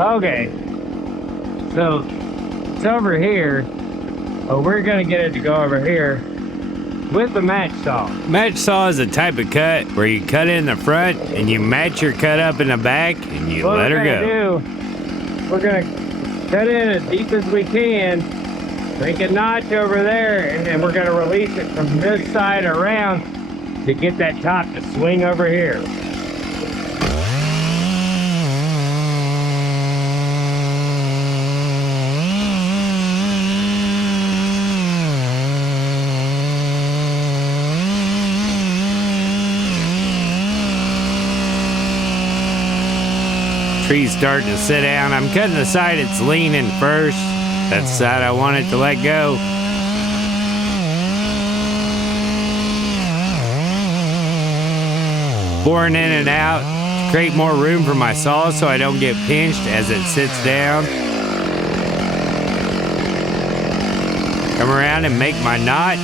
Okay. So it's over here. Oh, we're gonna get it to go over here with the match saw. Match saw is a type of cut where you cut in the front and you match your cut up in the back and you let her go. We're gonna cut in as deep as we can, make a notch over there, and we're gonna release it from this side around to get that top to swing over here. Tree's starting to sit down. I'm cutting the side it's leaning first. That's the side I want it to let go. Boring in and out to create more room for my saw so I don't get pinched as it sits down. Come around and make my notch.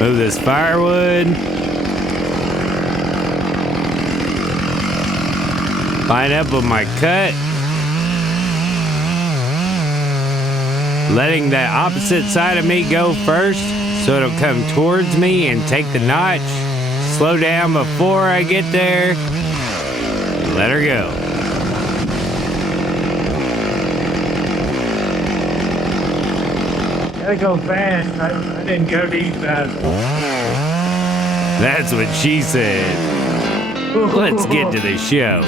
Move this firewood. Line up with my cut. Letting the opposite side of me go first so it'll come towards me and take the notch. Slow down before I get there. Let her go. Gotta go fast. I didn't go deep fast. That's what she said. Let's get to the show.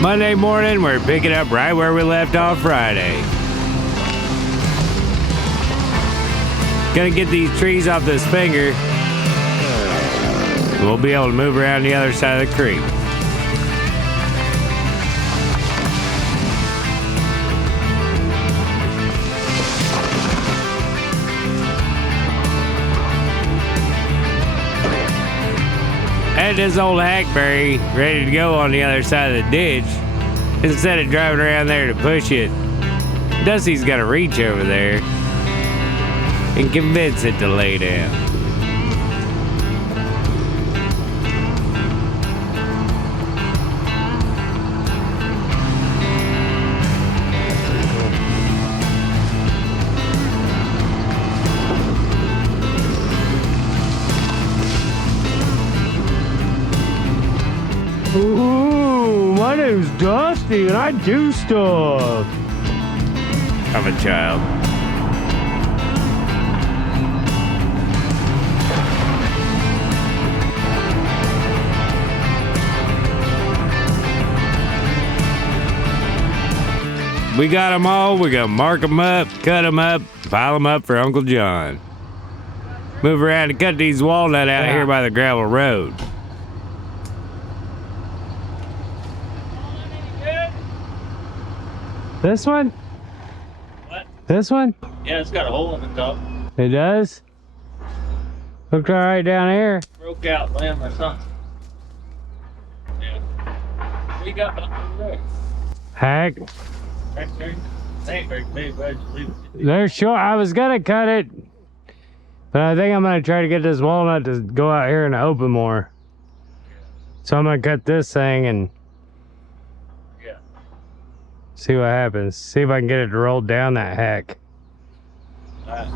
Monday morning, we're picking up right where we left off Friday. Gonna get these trees off this finger. We'll be able to move around the other side of the creek. Had this old hackberry ready to go on the other side of the ditch. Instead of driving around there to push it, Dusty's got to reach over there and convince it to lay down. Ooh, my name's Dusty and I do stuff. I'm a child. We got them all. We're going to mark them up, cut them up, pile them up for Uncle John. Move around and cut these walnut out here by the gravel road. This one? What? This one? Yeah, it's got a hole in the top. It does? Looked all right down here. Broke out limb or something. Yeah. What you got behind there? Hack. Right there? It ain't very big, but I just leave it. They're short. I was gonna cut it, but I think I'm gonna try to get this walnut to go out here in the open more. So I'm gonna cut this thing and see what happens. See if I can get it to roll down that hack. Alright.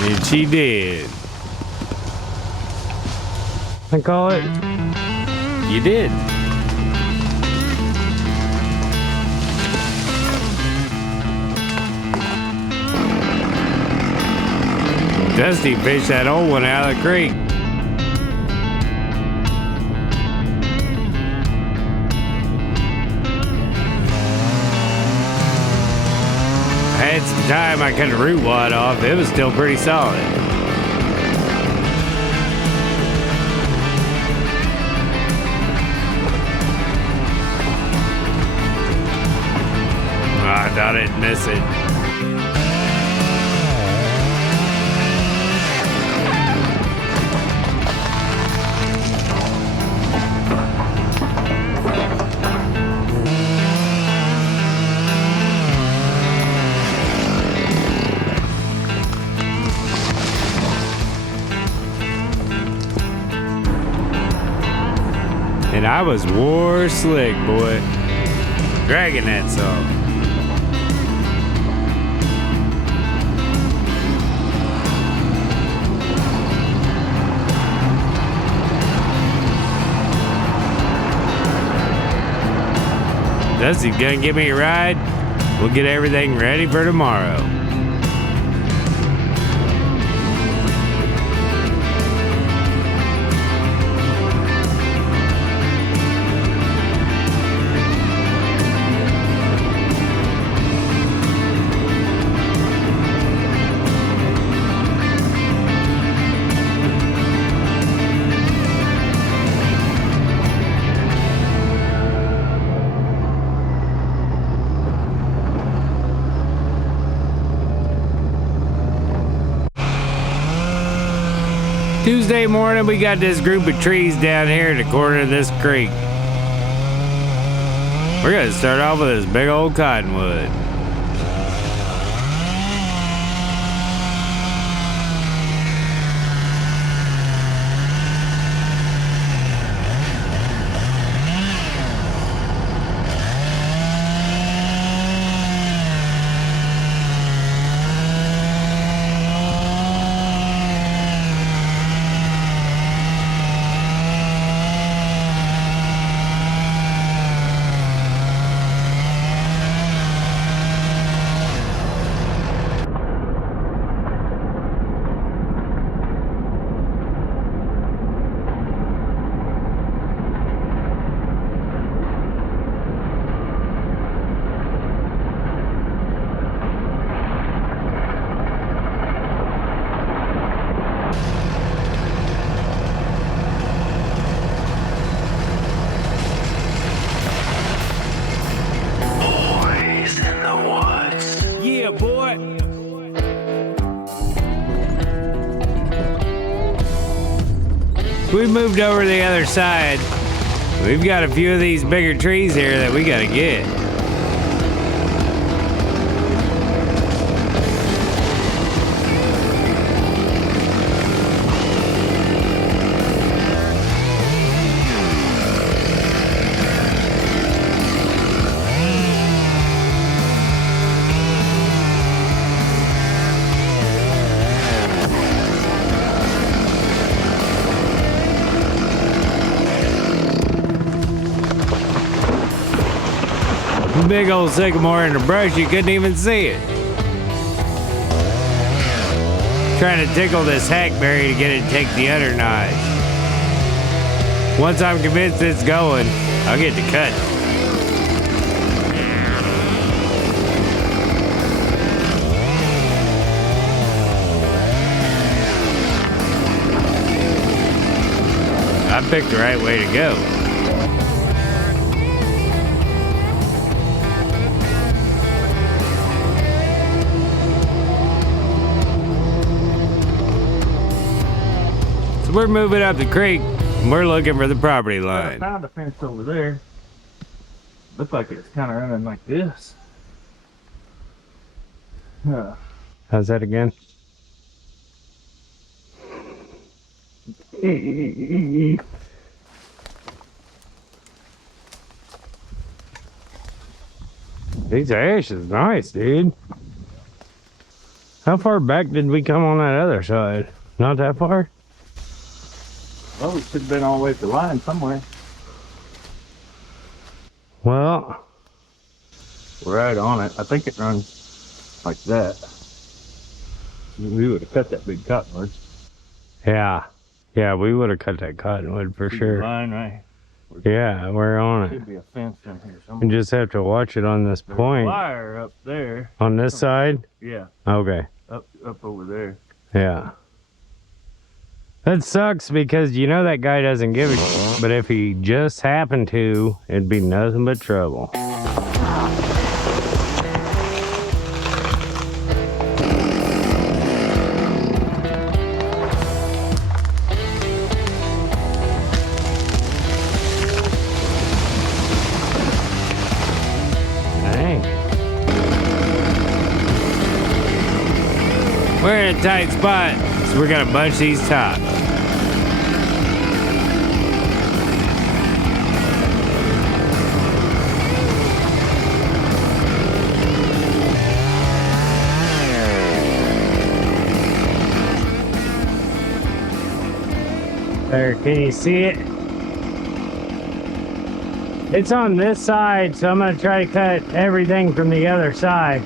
And she did. I call it. You did. Dusty fished that old one out of the creek. had some time, I cut the root wad off. It was still pretty solid. I thought I'd miss it. And I was war slick, boy. Dragging that song. Dusty gonna give me a ride. We'll get everything ready for tomorrow. Tuesday morning, we got this group of trees down here at the corner of this creek. We're gonna start off with this big old cottonwood. Yeah, boy. We moved over to the other side. We've got a few of these bigger trees here that we gotta get. Big old sycamore in the brush, you couldn't even see it. Trying to tickle this hackberry to get it to take the other knife. Once I'm convinced it's going, I'll get to cut. I picked the right way to go. We're moving up the creek, and we're looking for the property line. I found a fence over there. Looks like it's kind of running like this. How's that again? These ash is nice, dude. How far back did we come on that other side? Not that far? Well, we should have been all the way to the line somewhere. Well, We're right on it. I think it runs like that. We would have cut that big cottonwood. yeah. Yeah, we would have cut that cottonwood for sure. Line right Yeah, we're on it. Should be a fence in here You somewhere. just have to watch it on this There's point. wire up there. On this side? Yeah, Okay. up over there. Yeah. That sucks because you know that guy doesn't give a shit, but if he just happened to, it'd be nothing but trouble. Dang. We're in a tight spot, so we're gonna bunch these tops. There, can you see it? It's on this side, so I'm gonna try to cut everything from the other side.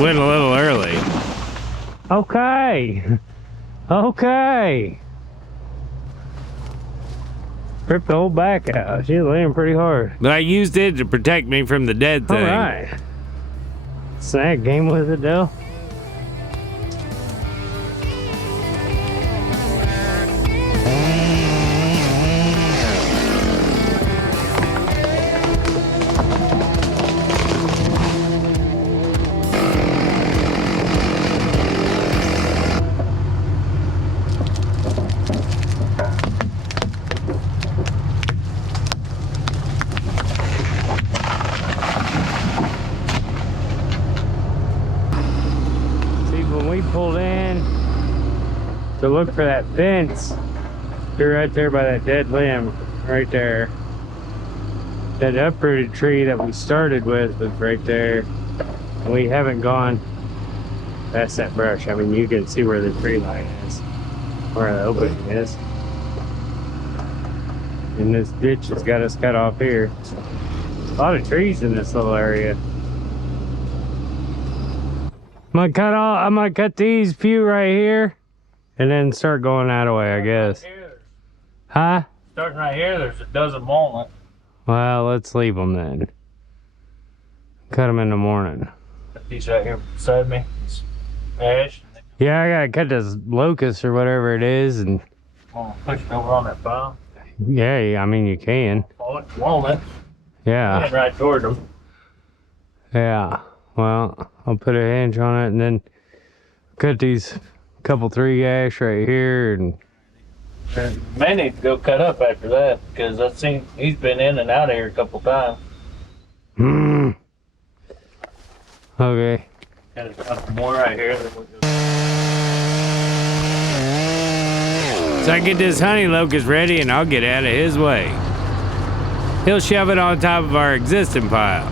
Went a little early. Okay. Okay. Ripped the whole back out. She's laying pretty hard. But I used it to protect me from the dead thing. Alright. Snack game with it, Dell. When we pulled in to look for that fence, you're right there by that dead limb, right there. That uprooted tree that we started with was right there. And we haven't gone past that brush. I mean, you can see where the tree line is, where the opening is. And this ditch has got us cut off here. A lot of trees in this little area. I'm gonna cut these few right here and then start going that way, I guess. Huh? Starting right here, there's a dozen walnut. Well, let's leave them then. Cut them in the morning. These right here beside me. It's ash. Yeah, I gotta cut this locust or whatever it is, and I'm gonna push it over on that pile. yeah, I mean you can. Walnut. Yeah, Heading right toward them. yeah. Well, I'll put a hinge on it and then cut these couple 3 ash right here, and May need to go cut up after that because I've seen he's been in and out of here a couple times. Okay. Got a couple more right here. So I get this honey locust ready and I'll get out of his way. He'll shove it on top of our existing pile.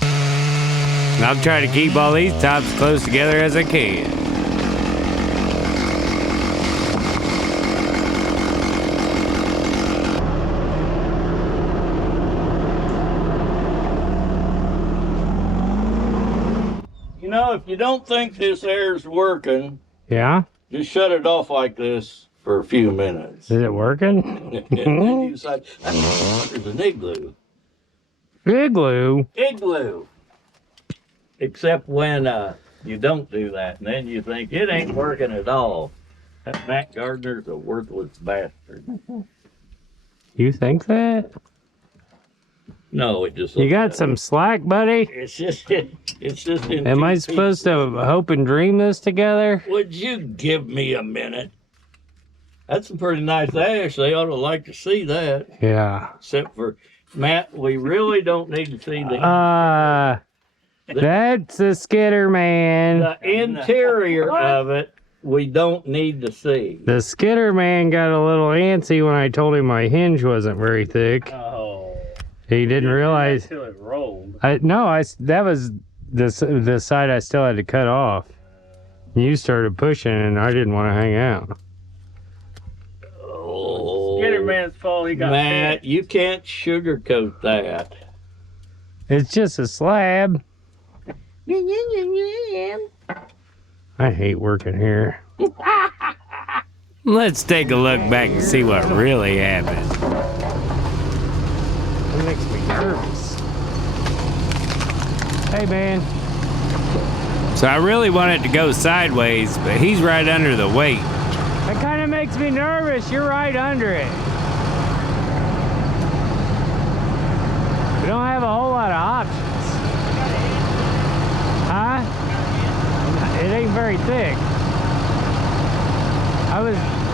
And I'll try to keep all these tops close together as I can. You know, if you don't think this air's working, Yeah? just shut it off like this for a few minutes. Is it working? And then you decide, there's an igloo. Igloo? Igloo. Except when you don't do that, and then you think it ain't working at all. That Matt Gardner's a worthless bastard. You think that? No, it just You got some slack, buddy? It's just in Am I two supposed to hope and dream this together? pieces. Would you give me a minute? That's some pretty nice ash. They ought to like to see that. Yeah. Except for Matt, we really don't need to see the That's the Skitter man. the interior of it. We don't need to see. The Skitter man got a little antsy when I told him my hinge wasn't very thick. Oh, He didn't realize. until it rolled. That was the side I still had to cut off. You started pushing, and I didn't want to hang out. Oh, Man's fault. He got Matt, you can't sugarcoat that. It's just a slab. I hate working here. Let's take a look back and see what really happened. It makes me nervous. Hey, man. So I really wanted to go sideways, but he's right under the weight. That kind of makes me nervous. You're right under it. We don't have a whole lot of options. Huh? It ain't very thick.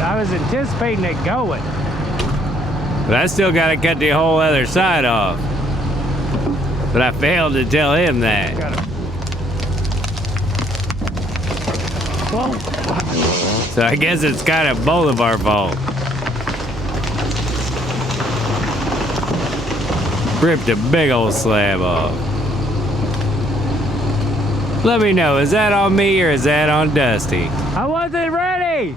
I was anticipating it going. But I still got to cut the whole other side off. But I failed to tell him that. Whoa. So I guess it's kind of both of our fault. Ripped a big old slab off. Let me know, is that on me or is that on Dusty? I wasn't ready.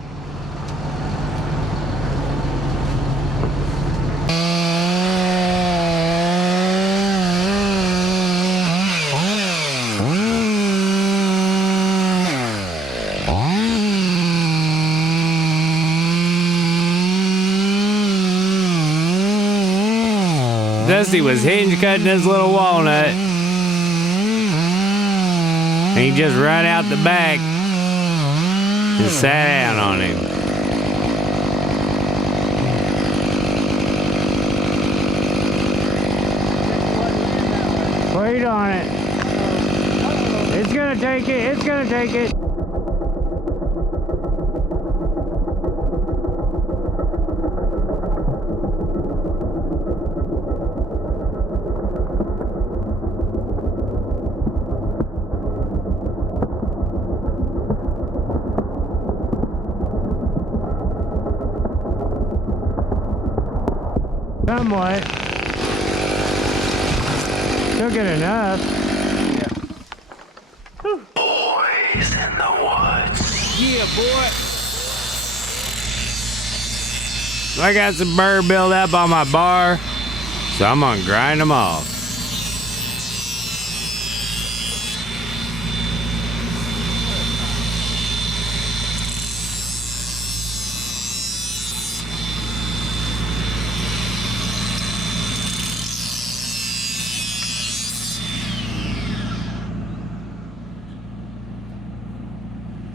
Dusty was hinge cutting his little walnut. And he just ran out the back and sat down on him. Wait on it. It's gonna take it. It's gonna take it. Somewhat. Still good enough. Boys in the woods. Yeah, boy. I got some burr built up on my bar, so I'm gonna grind them off.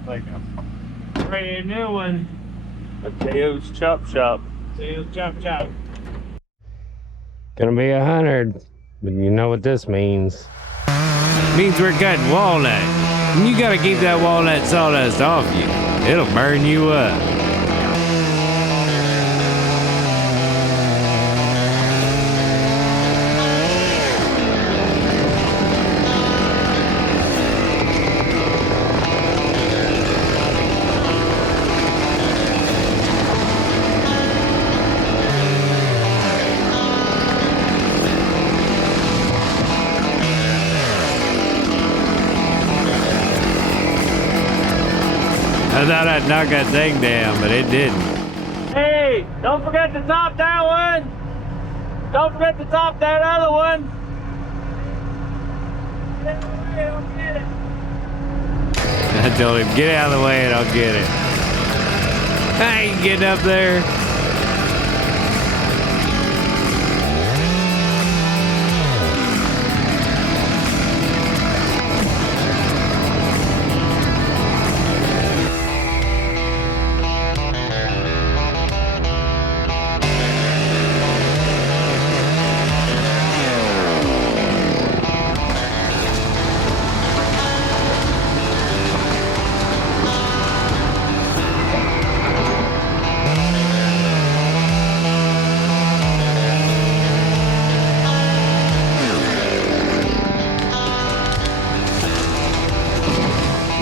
Like a brand new one. Mateo's Chop Shop. Chop chop. Gonna be 100, but you know what this means. Means we're cutting walnut. And you gotta keep that walnut sawdust off you. It'll burn you up. I thought I'd knock that thing down, but it didn't. Hey, don't forget to top that one. Don't forget to top that other one. Get out of the way, I'll get it. I told him, get out of the way and I'll get it. I ain't getting up there.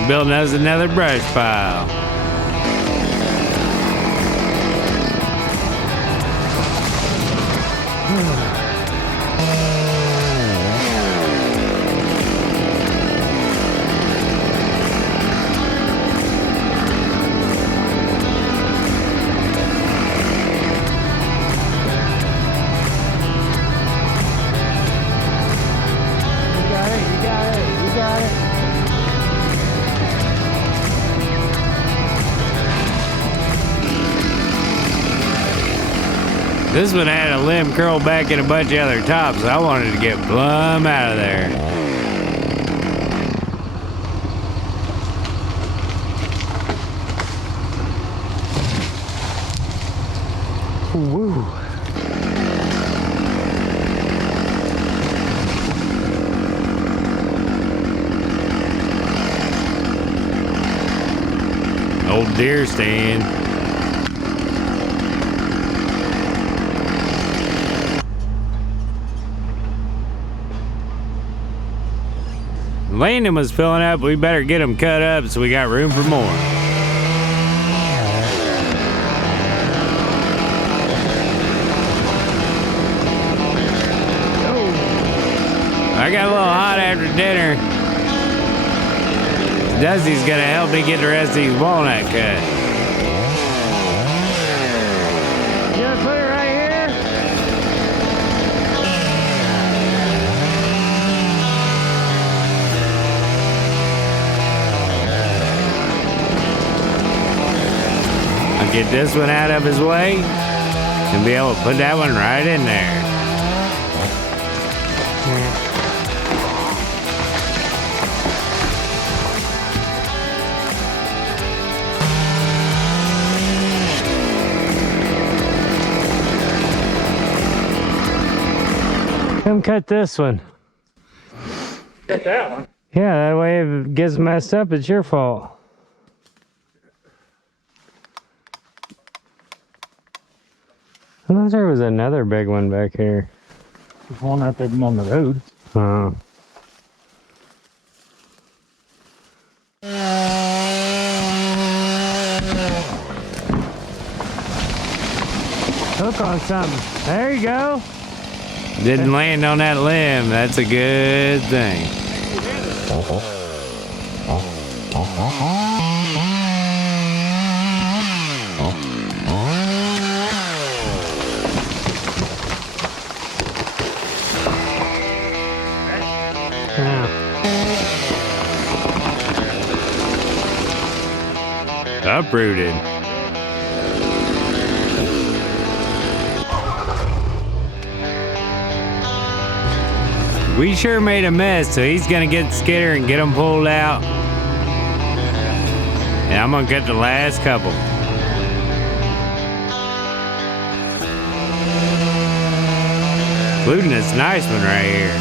Building us another brush pile. This one had a limb curled back in a bunch of other tops, so I wanted to get plumb out of there. Woo. Old deer stand. Landon was filling up. We better get them cut up so we got room for more. I got a little hot after dinner. Dusty's gonna help me get the rest of these walnut cut. You gonna put it right here? I'll get this one out of his way and be able to put that one right in there. Come cut this one. Cut that one. Yeah, that way if it gets messed up, it's your fault. I thought there was another big one back here. There's one out there on the road. Oh. Hook on something. There you go. Didn't land on that limb. That's a good thing. Uprooted. We sure made a mess, so he's gonna get the skidder and get them pulled out. And I'm gonna cut the last couple. Including this nice one right here.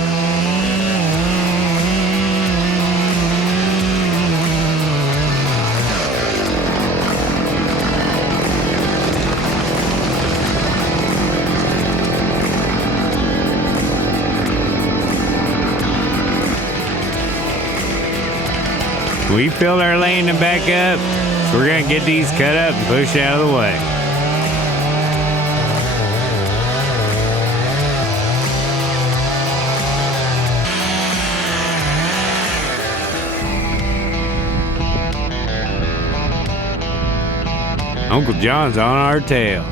We filled our landing back up, so we're gonna get these cut up and pushed out of the way. Uncle John's on our tail.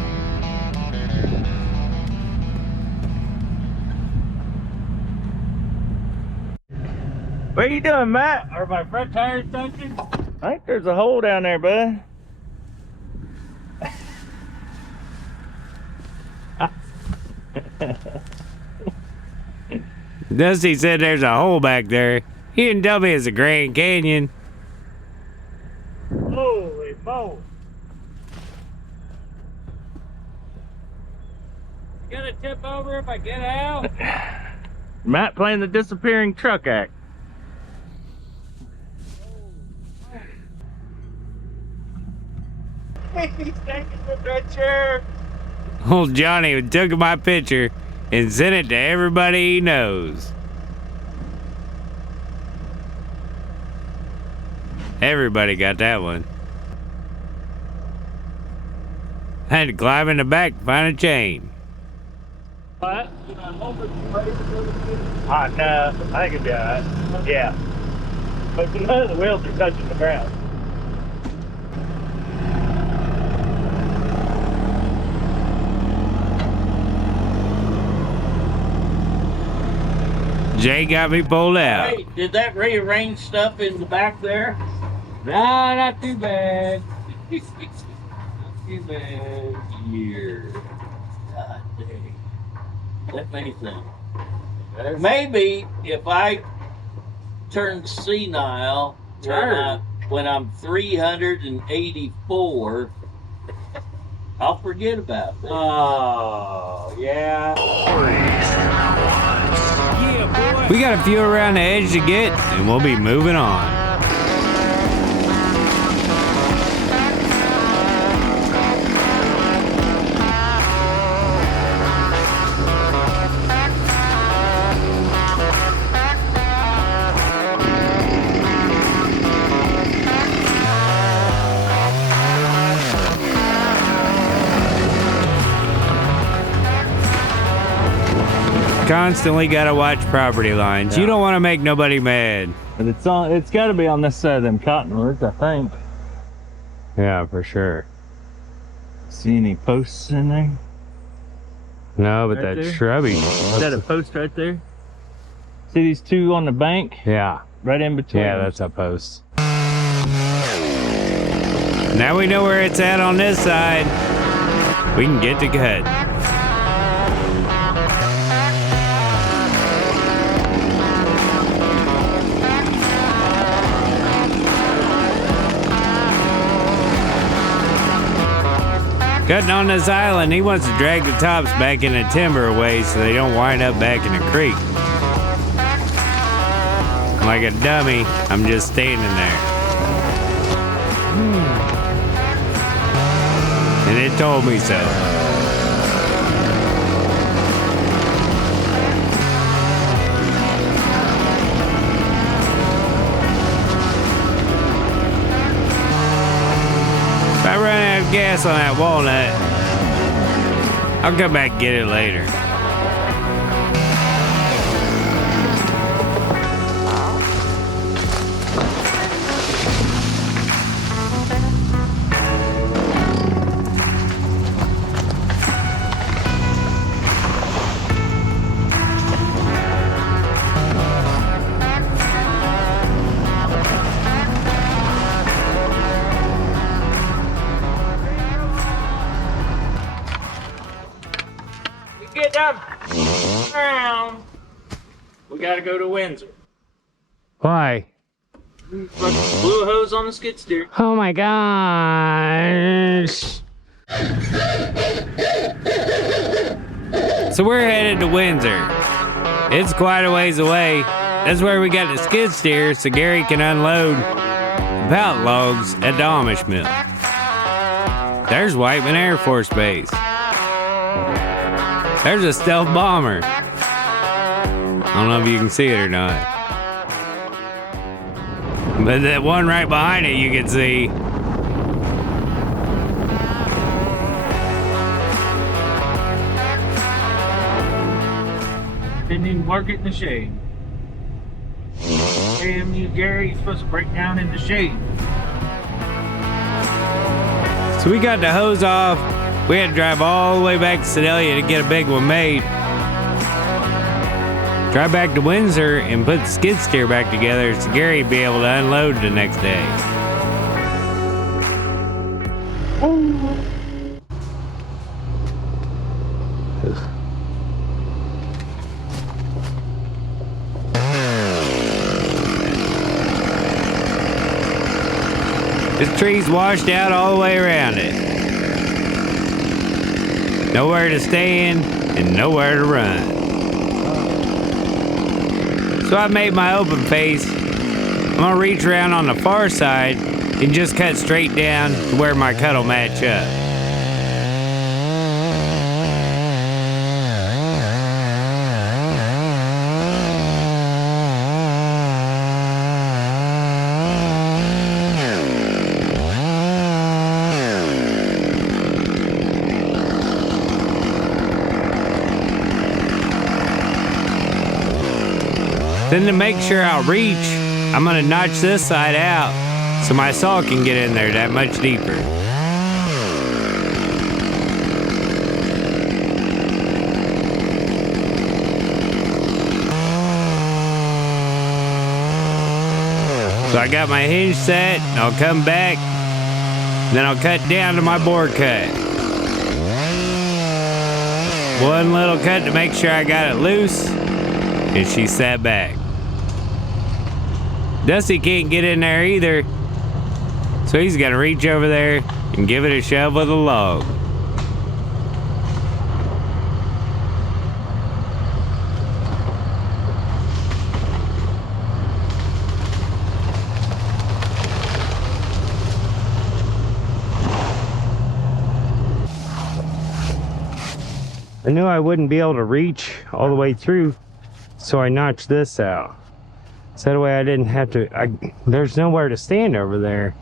What are you doing, Matt? Are my front tires touching? I think there's a hole down there, bud. Dusty said there's a hole back there. He didn't tell me it's a Grand Canyon. Holy moly. Gonna tip over if I get out? Matt playing the disappearing truck act. He's taking the red chair. Old Johnny took my picture and sent it to everybody he knows. Everybody got that one. I had to climb in the back to find a chain. What? No, I think it'd be alright. Yeah. But none of the wheels are touching the ground. Jay got me pulled out. Hey, did that rearrange stuff in the back there? Nah, not too bad. Not too bad. Here. God dang. Let me think. Maybe if I turn senile when I'm 384, I'll forget about this. Oh, yeah. Yeah, boy. We got a few around the edge to get, and we'll be moving on. Constantly gotta watch property lines. You don't want to make nobody mad. But it's got to be on this side of them cottonwoods, I think. Yeah, for sure. See any posts in there? No, but Right that there? shrubby. Is that a post right there? See these two on the bank? Yeah. Right in between. Yeah, that's a post. Now we know where it's at on this side. We can get to cut. Cutting on this island, he wants to drag the tops back in the timber away so they don't wind up back in the creek. Like a dummy, I'm just standing there. And it told me so. If I run out of gas on that walnut, I'll come back and get it later. Get up around. We gotta go to Windsor. Why? Blew a hose on the skid steer. Oh my gosh. So we're headed to Windsor. It's quite a ways away. That's where we got the skid steer so Gary can unload pallet logs at the Amish mill. There's Whiteman Air Force Base. There's a stealth bomber. I don't know if you can see it or not. But that one right behind it you can see. Didn't even work it in the shade. Damn you, Gary, you're supposed to break down in the shade. So we got the hose off. We had to drive all the way back to Sedalia to get a big one made. Drive back to Windsor and put the skid steer back together so Gary'd be able to unload the next day. This tree's washed out all the way around it. Nowhere to stand and nowhere to run. So I made my open face. I'm gonna reach around on the far side and just cut straight down to where my cut will match up. Then to make sure I'll reach, I'm gonna notch this side out so my saw can get in there that much deeper. So I got my hinge set, and I'll come back, then I'll cut down to my bore cut. one little cut to make sure I got it loose, and she sat back. Dusty can't get in there either, so he's gonna reach over there and give it a shove with a log. I knew I wouldn't be able to reach all the way through, so I notched this out. So that way I didn't have to, there's nowhere to stand over there.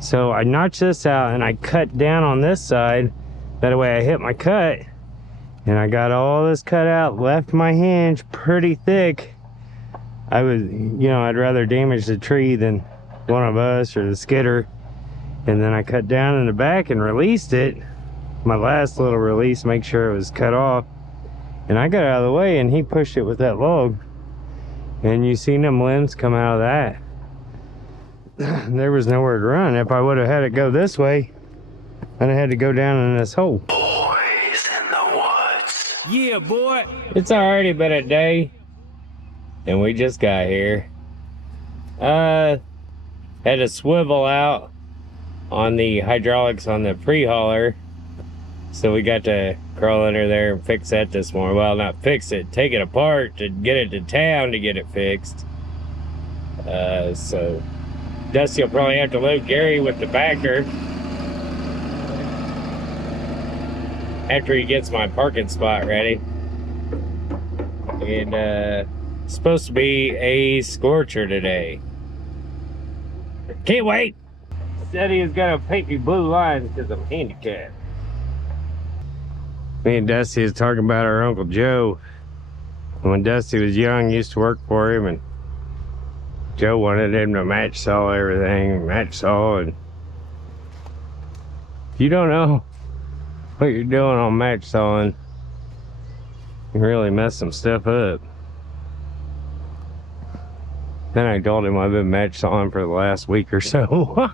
So I notched this out and I cut down on this side. That way I hit my cut and I got all this cut out, left my hinge pretty thick. I was, I'd rather damage the tree than one of us or the skidder. And then I cut down in the back and released it. My last little release, make sure it was cut off, and I got out of the way and he pushed it with that log, and you seen them limbs come out of that. There was nowhere to run. If I would have had it go this way, I'd have had to go down in this hole. Boys in the woods. Yeah, boy. It's already been a day and we just got here. Had to swivel out on the hydraulics on the pre-hauler. So we got to crawl under there and fix that this morning. Well, not fix it, take it apart to get it to town to get it fixed. So Dusty will probably have to load Gary with the backer after he gets my parking spot ready. And it's supposed to be a scorcher today. Can't wait. Said he was gonna paint me blue lines because I'm handicapped. Me and Dusty was talking about our Uncle Joe. When Dusty was young, used to work for him, and Joe wanted him to match saw everything, and if you don't know what you're doing on match sawing, you really mess some stuff up. Then I told him I've been match sawing for the last week or so.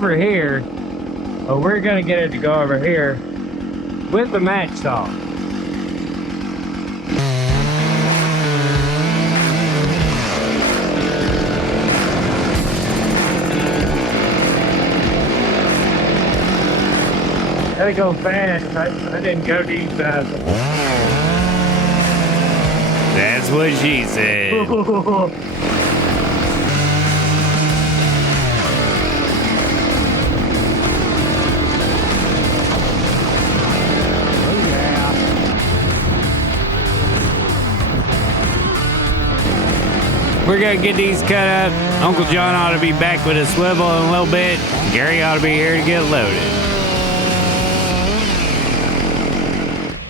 Over here, we're gonna get it to go over here with the match saw. Gotta go fast. I didn't go deep enough. That's what she said. We're gonna get these cut up. Uncle John ought to be back with a swivel in a little bit. Gary ought to be here to get loaded.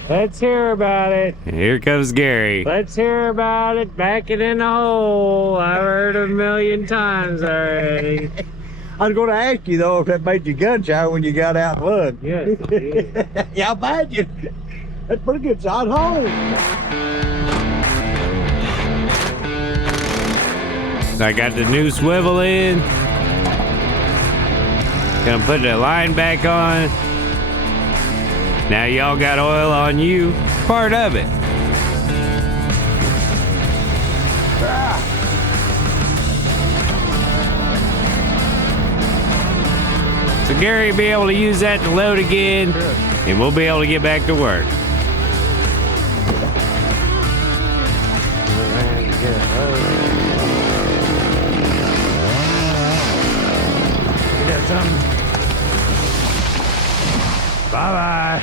Let's hear about it. And here comes Gary. Let's hear about it. Back it in the hole. I've heard a million times already. I was going to ask you though if that made you gun shy when you got out and looked. Yes, it did. Yeah, I imagine. That's pretty good side hole. I got the new swivel in. Gonna put the line back on. Now y'all got oil on you. Part of it. So Gary will be able to use that to load again, and we'll be able to get back to work. Bye-bye.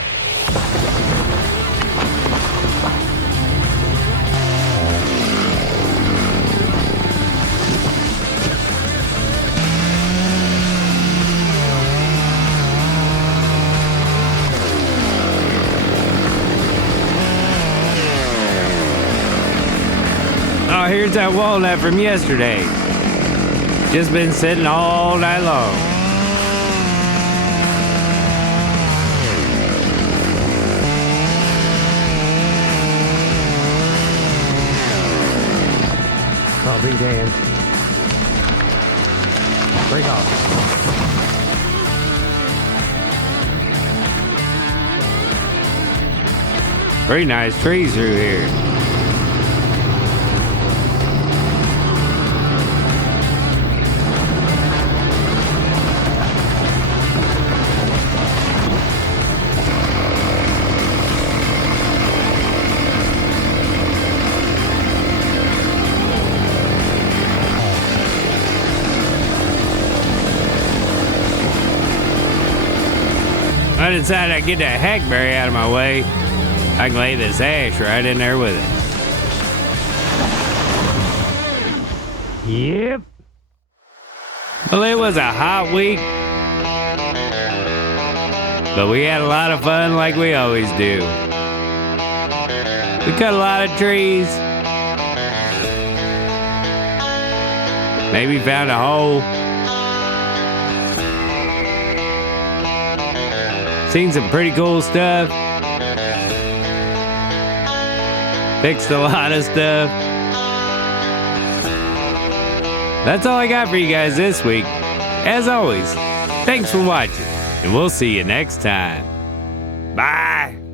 Oh, here's that walnut from yesterday. Just been sitting all night long. I'll be damned. Break off. Pretty nice trees through here. I decided I'd get that hackberry out of my way. I can lay this ash right in there with it. Yep. Well, it was a hot week, but we had a lot of fun like we always do. We cut a lot of trees. Maybe found a hole. Seen some pretty cool stuff. Fixed a lot of stuff. That's all I got for you guys this week. As always, thanks for watching, and we'll see you next time. Bye.